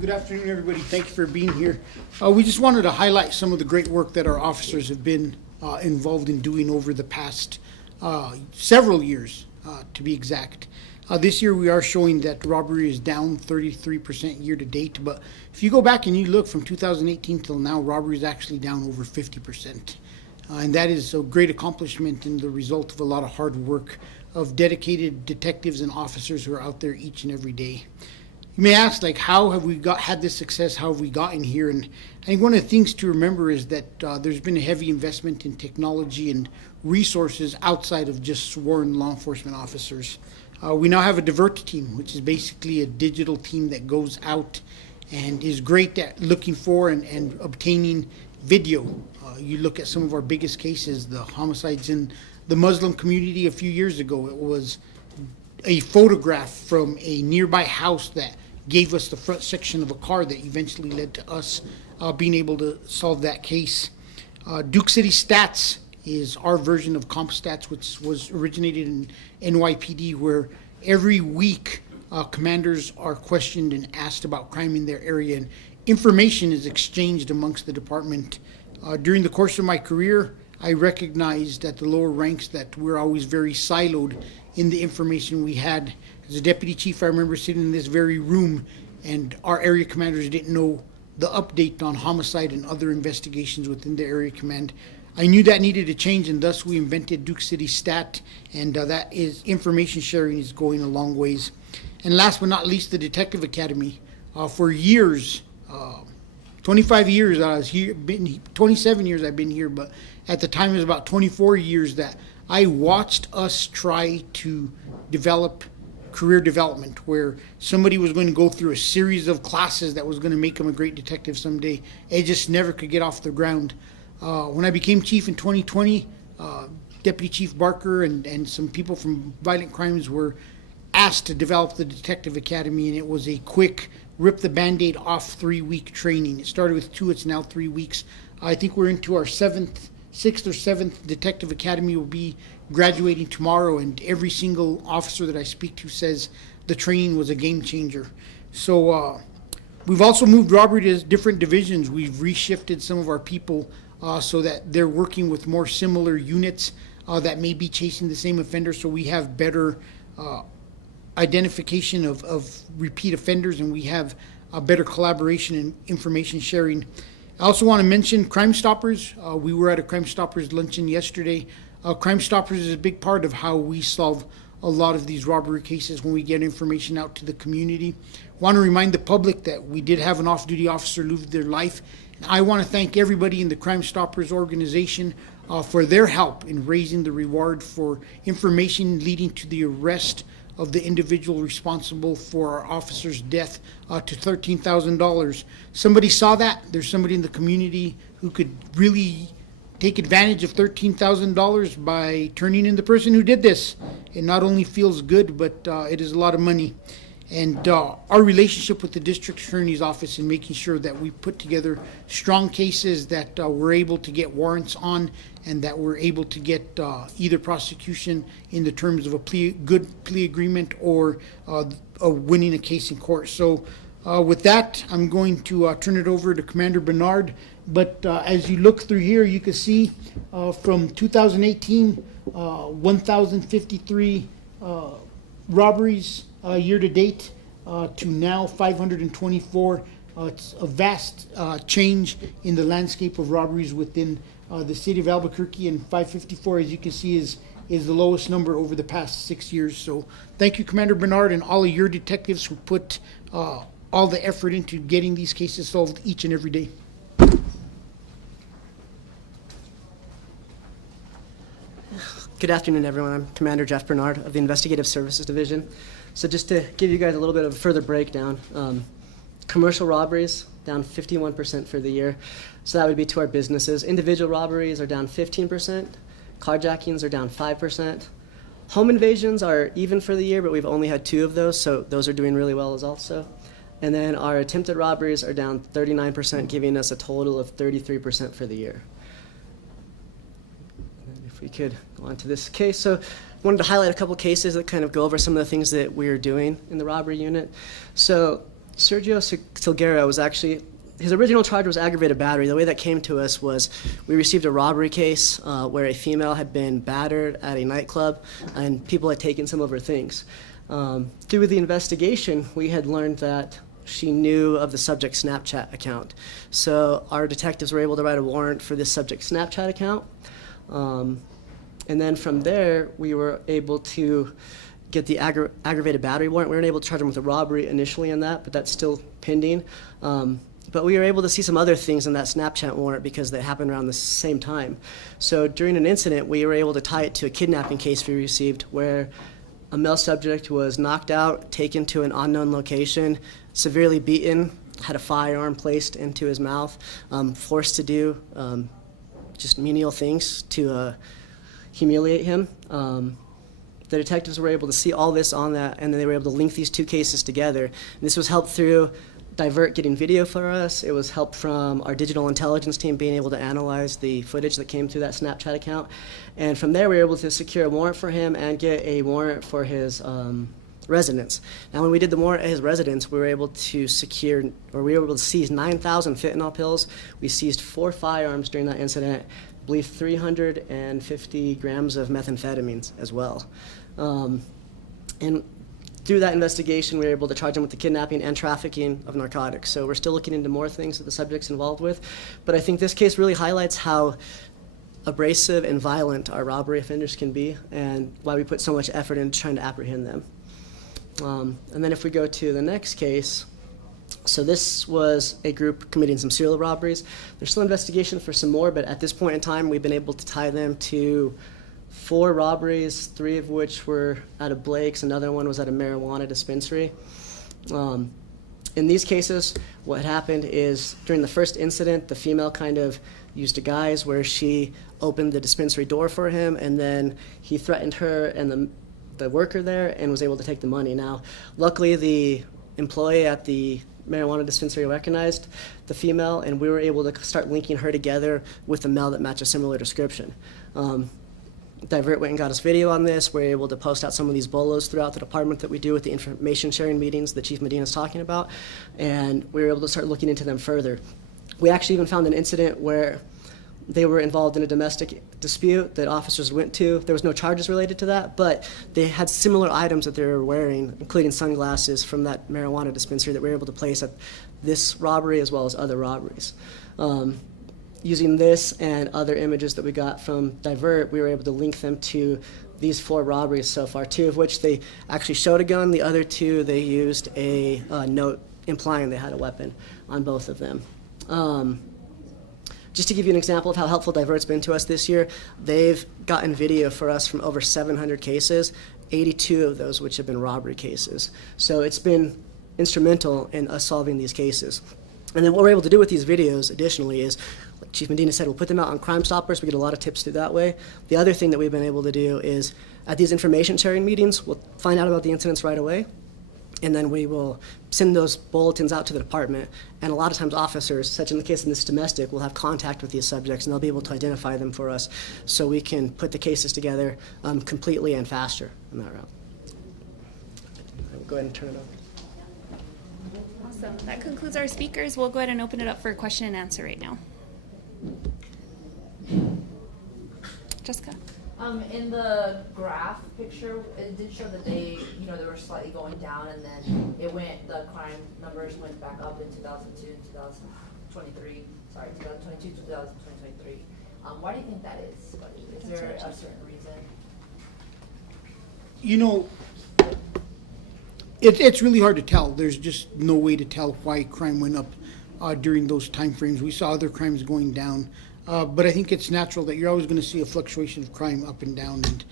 Good afternoon, everybody. Thank you for being here. We just wanted to highlight some of the great work that our officers have been involved in doing over the past several years, to be exact. This year we are showing that robbery is down 33% year to date, but if you go back and you look from 2018 till now, robbery is actually down over 50%. And that is a great accomplishment and the result of a lot of hard work of dedicated detectives and officers who are out there each and every day. You may ask, like, how have we had this success? How have we gotten here? And I think one of the things to remember is that there's been a heavy investment in technology and resources outside of just sworn law enforcement officers. We now have a divert team, which is basically a digital team that goes out and is great at looking for and obtaining video. You look at some of our biggest cases, the homicides in the Muslim community a few years ago. It was a photograph from a nearby house that gave us the front section of a car that eventually led to us being able to solve that case. Duke City Stats is our version of CompStats, which was originated in NYPD, where every week commanders are questioned and asked about crime in their area, and information is exchanged amongst the department. During the course of my career, I recognized at the lower ranks that we're always very siloed in the information we had. As a deputy chief, I remember sitting in this very room and our area commanders didn't know the update on homicide and other investigations within the area command. I knew that needed to change, and thus we invented Duke City Stat, and that is information sharing is going a long ways. And last but not least, the Detective Academy. For years, 25 years I was here, 27 years I've been here, but at the time it was about 24 years that I watched us try to develop career development, where somebody was going to go through a series of classes that was going to make them a great detective someday. It just never could get off the ground. When I became chief in 2020, Deputy Chief Barker and some people from Violent Crimes were asked to develop the Detective Academy, and it was a quick rip the Band-Aid off 3-week training. It started with 2, it's now 3 weeks. I think we're into our 6th or 7th Detective Academy. Will be graduating tomorrow, and every single officer that I speak to says the training was a game changer. So we've also moved robbery to different divisions. We've reshifted some of our people so that they're working with more similar units that may be chasing the same offender, so we have better identification of repeat offenders, and we have a better collaboration and information sharing. I also want to mention Crime Stoppers. We were at a Crime Stoppers luncheon yesterday. Crime Stoppers is a big part of how we solve a lot of these robbery cases when we get information out to the community. I want to remind the public that we did have an off-duty officer lose their life. And I want to thank everybody in the Crime Stoppers organization for their help in raising the reward for information leading to the arrest of the individual responsible for our officer's death to $13,000. Somebody saw that. There's somebody in the community who could really take advantage of $13,000 by turning in the person who did this. It not only feels good, but it is a lot of money. And our relationship with the district attorney's office in making sure that we put together strong cases that we're able to get warrants on, and that we're able to get either prosecution in the terms of a good plea agreement or winning a case in court. So with that, I'm going to turn it over to Commander Barnard. But as you look through here, you can see from 2018, 1,053 robberies year to date to now 524. It's a vast change in the landscape of robberies within the city of Albuquerque, and 554, as you can see, is the lowest number over the past 6 years. So thank you, Commander Barnard, and all of your detectives who put all the effort into getting these cases solved each and every day. Good afternoon, everyone. I'm Commander Jeff Barnard of the Investigative Services Division. So just to give you guys a little bit of a further breakdown, commercial robberies down 51% for the year. So that would be to our businesses. Individual robberies are down 15%. Carjackings are down 5%. Home invasions are even for the year, but we've only had 2 of those, so those are doing really well as also. And then our attempted robberies are down 39%, giving us a total of 33% for the year. If we could go on to this case. So I wanted to highlight a couple cases that kind of go over some of the things that we're doing in the robbery unit. So Sergio Silguero was actually, his original charge was aggravated battery. The way that came to us was we received a robbery case where a female had been battered at a nightclub and people had taken some of her things. Through the investigation, we had learned that she knew of the subject's Snapchat account. So our detectives were able to write a warrant for this subject's Snapchat account. And then from there, we were able to get the aggravated battery warrant. We weren't able to charge him with a robbery initially in that, but that's still pending. But we were able to see some other things in that Snapchat warrant because they happened around the same time. So during an incident, we were able to tie it to a kidnapping case we received where a male subject was knocked out, taken to an unknown location, severely beaten, had a firearm placed into his mouth, forced to do just menial things to humiliate him. The detectives were able to see all this on that, and then they were able to link these two cases together. And this was helped through Divert getting video for us. It was help from our digital intelligence team being able to analyze the footage that came through that Snapchat account. And from there, we were able to secure a warrant for him and get a warrant for his residence. Now, when we did the warrant at his residence, we were able to secure, or we were able to seize 9,000 fentanyl pills. We seized 4 firearms during that incident, I believe 350 grams of methamphetamines as well. And through that investigation, we were able to charge him with the kidnapping and trafficking of narcotics. So we're still looking into more things that the subject's involved with. But I think this case really highlights how abrasive and violent our robbery offenders can be and why we put so much effort into trying to apprehend them. And then if we go to the next case, so this was a group committing some serial robberies. There's still investigation for some more, but at this point in time, we've been able to tie them to 4 robberies, 3 of which were at a Blake's, another one was at a marijuana dispensary. In these cases, what happened is during the first incident, the female kind of used a guise where she opened the dispensary door for him, and then he threatened her and the worker there and was able to take the money. Now, luckily, the employee at the marijuana dispensary recognized the female, and we were able to start linking her together with a male that matched a similar description. Divert went and got us video on this. We're able to post out some of these bolos throughout the department that we do with the information sharing meetings that Chief Medina is talking about, and we were able to start looking into them further. We actually even found an incident where they were involved in a domestic dispute that officers went to. There was no charges related to that, but they had similar items that they were wearing, including sunglasses from that marijuana dispensary that we were able to place at this robbery as well as other robberies. Using this and other images that we got from Divert, we were able to link them to these 4 robberies so far, 2 of which they actually showed a gun. The other 2, they used a note implying they had a weapon on both of them. Just to give you an example of how helpful Divert's been to us this year, they've gotten video for us from over 700 cases, 82 of those which have been robbery cases. So it's been instrumental in us solving these cases. And then what we're able to do with these videos, additionally, is, like Chief Medina said, we'll put them out on Crime Stoppers. We get a lot of tips through that way. The other thing that we've been able to do is, at these information sharing meetings, we'll find out about the incidents right away, and then we will send those bulletins out to the department. And a lot of times officers, such in the case of this domestic, will have contact with these subjects, and they'll be able to identify them for us so we can put the cases together completely and faster in that route. I'll go ahead and turn it over. Awesome. That concludes our speakers. We'll go ahead and open it up for question and answer right now. Jessica. In the graph picture, it did show that they were slightly going down, and then the crime numbers went back up in 2002 and 2023. Sorry, 2022 to 2023. Why do you think that is? Is there a certain reason? It's really hard to tell. There's just no way to tell why crime went up during those time frames. We saw other crimes going down. But I think it's natural that you're always going to see a fluctuation of crime up and down. And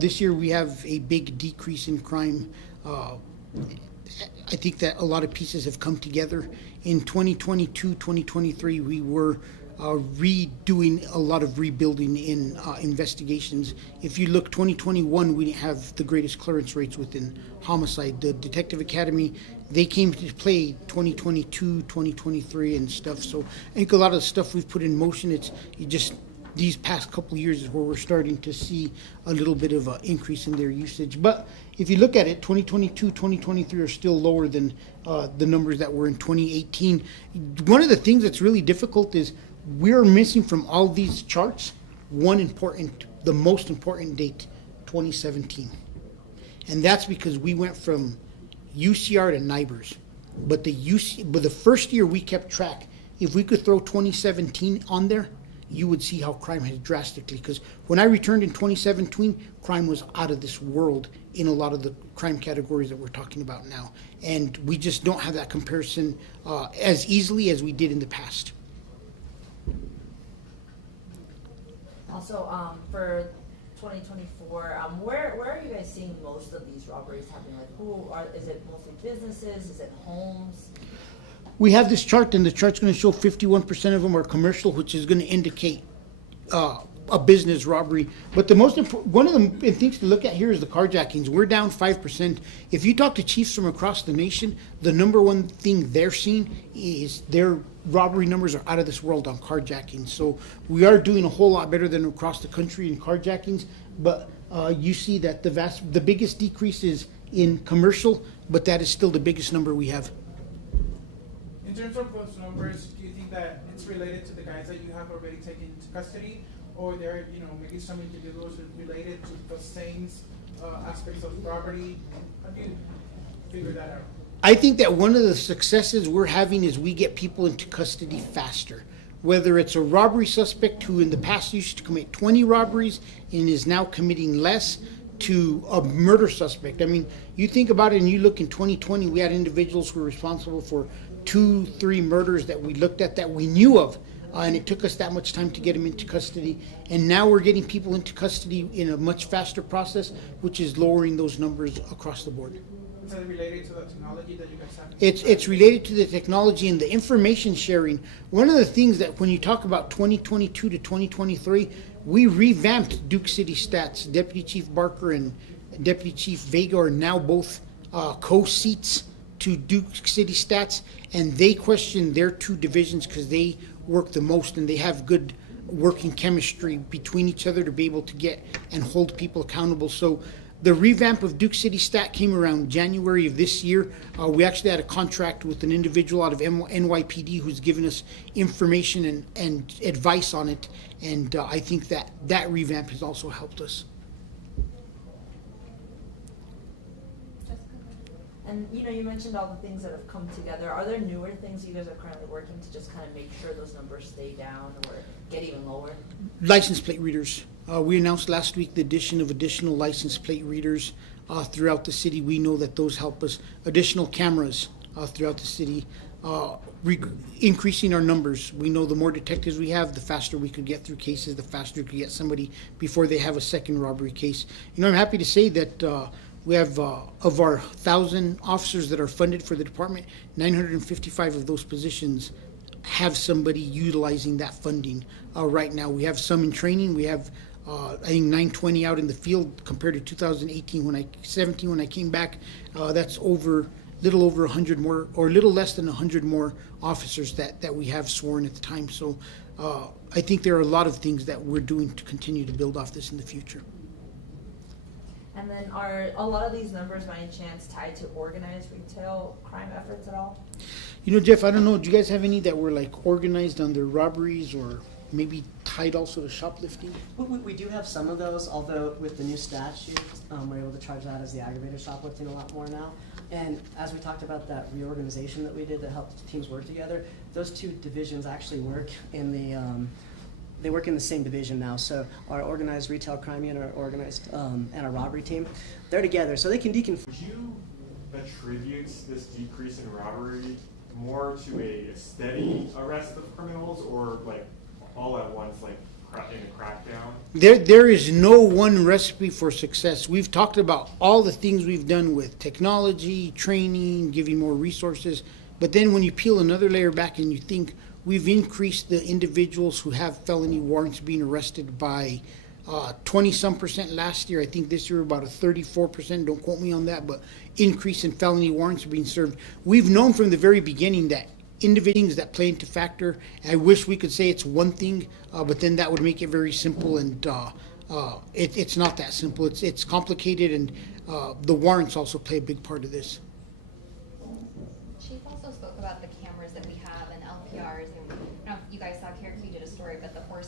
this year we have a big decrease in crime. I think that a lot of pieces have come together. In 2022, 2023, we were redoing a lot of rebuilding in investigations. If you look, 2021, we didn't have the greatest clearance rates within homicide. The Detective Academy, they came to play 2022, 2023 and stuff. So I think a lot of the stuff we've put in motion, you just these past couple of years is where we're starting to see a little bit of an increase in their usage. But if you look at it, 2022, 2023 are still lower than the numbers that were in 2018. One of the things that's really difficult is we're missing from all these charts the most important date, 2017. And that's because we went from UCR to NIBRS. But the first year we kept track, if we could throw 2017 on there, you would see how crime has drastically, because when I returned in 2017, crime was out of this world in a lot of the crime categories that we're talking about now. And we just don't have that comparison as easily as we did in the past. Also, for 2024, where are you guys seeing most of these robberies happening? Like, is it mostly businesses? Is it homes? We have this chart, and the chart's going to show 51% of them are commercial, which is going to indicate a business robbery. But the most important, one of the things to look at here is the carjackings. We're down 5%. If you talk to chiefs from across the nation, the number one thing they're seeing is their robbery numbers are out of this world on carjackings. So we are doing a whole lot better than across the country in carjackings. But you see that the biggest decrease is in commercial, but that is still the biggest number we have. In terms of those numbers, do you think that it's related to the guys that you have already taken into custody, or there are, maybe some individuals related to the same aspects of property? How do you figure that out? I think that one of the successes we're having is we get people into custody faster. Whether it's a robbery suspect who in the past used to commit 20 robberies and is now committing less, to a murder suspect. I mean, you think about it and you look in 2020, we had individuals who were responsible for 2-3 murders that we looked at that we knew of. And it took us that much time to get them into custody. And now we're getting people into custody in a much faster process, which is lowering those numbers across the board. Is that related to the technology that you guys have? It's related to the technology and the information sharing. One of the things that when you talk about 2022 to 2023, we revamped Duke City Stats. Deputy Chief Barker and Deputy Chief Vega are now both co-seats to Duke City Stats, and they question their two divisions because they work the most and they have good working chemistry between each other to be able to get and hold people accountable. So the revamp of Duke City Stat came around January of this year. We actually had a contract with an individual out of NYPD who's given us information and advice on it. And I think that revamp has also helped us. And you mentioned all the things that have come together. Are there newer things you guys are currently working to just kind of make sure those numbers stay down or get even lower? License plate readers. We announced last week the addition of additional license plate readers throughout the city. We know that those help us. Additional cameras throughout the city, increasing our numbers. We know the more detectives we have, the faster we could get through cases, the faster we could get somebody before they have a second robbery case. I'm happy to say that we have, of our 1,000 officers that are funded for the department, 955 of those positions have somebody utilizing that funding right now. We have some in training. We have, I think, 920 out in the field compared to 2018 when I came back. That's little over 100 more, or little less than 100 more officers that we have sworn at the time. So I think there are a lot of things that we're doing to continue to build off this in the future. And then are a lot of these numbers by any chance tied to organized retail crime efforts at all? Jeff, I don't know, do you guys have any that were like organized on their robberies or maybe tied also to shoplifting? We do have some of those, although with the new statute, we're able to charge that as the aggravated shoplifting a lot more now. And as we talked about that reorganization that we did that helped teams work together, those two divisions actually work in the same division now. So our organized retail crime unit, our organized and our robbery team, they're together, so they can deconflict. Would you attribute this decrease in robbery more to a steady arrest of criminals, or like all at once, like in a crackdown? There is no one recipe for success. We've talked about all the things we've done with technology, training, giving more resources, but then when you peel another layer back and you think we've increased the individuals who have felony warrants being arrested by 20-some% last year. I think this year about a 34%, don't quote me on that, but increase in felony warrants being served. We've known from the very beginning that individuals that play into factor. I wish we could say it's one thing, but then that would make it very simple, and it's not that simple. It's complicated, and the warrants also play a big part of this. Chief also spoke about the cameras that we have and LPRs, and I don't know if you guys saw Cherokee did a story, but the horse